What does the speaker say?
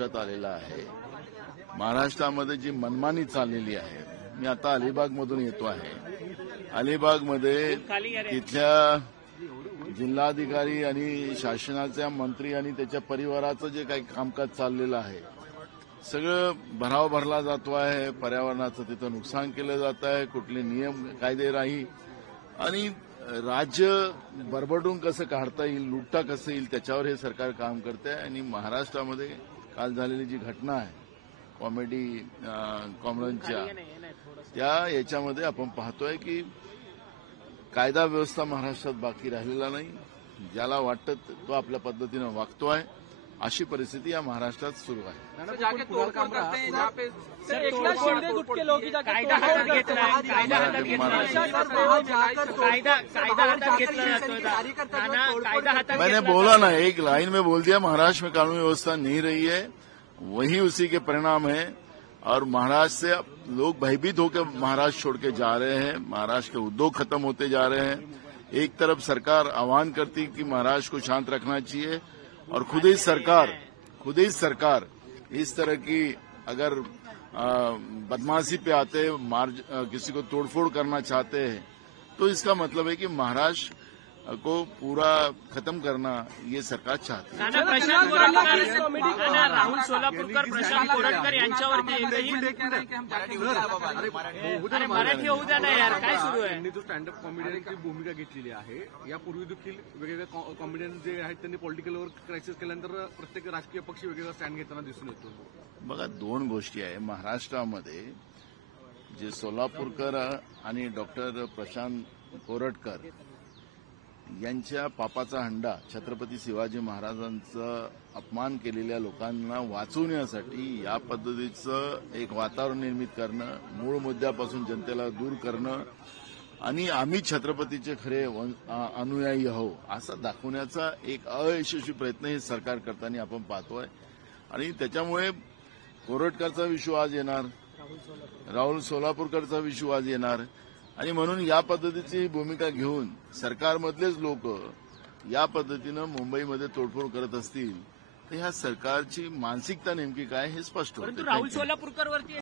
महाराष्ट्रात आलेला आहे. महाराष्ट्रामध्ये जी मनमानी चाललेली आहे, मी आता अलिबागमधून येतो आहे. अलिबागमध्ये तिथल्या जिल्हाधिकारी आणि शासनाच्या मंत्री आणि त्याच्या परिवाराचं जे काही कामकाज चाललेलं आहे, सगळं भराव भरला जातो आहे. पर्यावरणाचं तिथं नुकसान केलं जात आहे, कुठले नियम कायदे नाही, आणि राज्य बरबडून कसं काढता येईल, लुटता कसं येईल, त्याच्यावर हे सरकार काम करते आहे. आणि महाराष्ट्रामध्ये काल झालेली जी घटना आहे कॉम्रेडच्या, त्या याच्यामध्ये आपण पाहतोय की कायदा व्यवस्था महाराष्ट्रात बाकी राहिलेला नाही. ज्याला वाटतं तो आपल्या पद्धतीनं वागतोय. अशी परिस्थिती या महाराष्ट्रात सुरू आहे. मैंने बोला ना, एक लाइन में बोल दिया, महाराष्ट्र में कानून व्यवस्था नहीं रही है, वही उसी के परिणाम है. और महाराष्ट्र से लोग भयभीत होकर महाराष्ट्र छोड़ के जा रहे हैं. महाराष्ट्र के उद्योग खत्म होते जा रहे हैं. एक तरफ सरकार आह्वान करती कि महाराष्ट्र को शांत रखना चाहिए, और खुद ही सरकार इस तरह की अगर बदमाशी पे आते, किसी को तोड़फोड़ करना चाहते हैं, तो इसका मतलब है कि महाराष्ट्र को पूरा खत्म करना ये सरकार चाहती है. राहुल सोलापूरकर, प्रशांत कोरटकर यांच्यावरती मराठी होऊ द्या ना यार, काय सुरू आहे? त्यांनी जो स्टँडअप कॉमेडियनची भूमिका घेतलेली आहे, यापूर्वी देखील वेगवेगळ्या कॉमेडियन जे आहेत त्यांनी पॉलिटिकलवर क्रायसिस केल्यानंतर प्रत्येक राजकीय पक्ष वेगवेगळा स्टँड घेताना दिसून येतो. बघा, दोन गोष्टी आहे महाराष्ट्रामध्ये. जे सोलापूरकर आणि डॉक्टर प्रशांत कोरटकर यांच्या पापाचा हंडा, छत्रपती शिवाजी महाराजांचा अपमान केलेल्या लोकांना वाचवण्यासाठी या पद्धतीचं एक वातावरण निर्मित करणं, मूळ मुद्द्यापासून जनतेला दूर करणं, आणि आम्ही छत्रपतीचे खरे अनुयायी आहो असं दाखवण्याचा एक अयशस्वी प्रयत्न हे सरकार करताना आपण पाहतोय. आणि त्याच्यामुळे कोरटकरचा विषय आज येणार, राहुल सोलापूरकरचा विषय आज येणार. आणि म्हणून या पद्धतीची भूमिका घेऊन सरकारमधलेच लोक या पद्धतीनं मुंबईमध्ये तोडफोड करत असतील, तर ह्या सरकारची मानसिकता नेमकी काय हे स्पष्ट होतं. राहुल सोलापूरकरवरती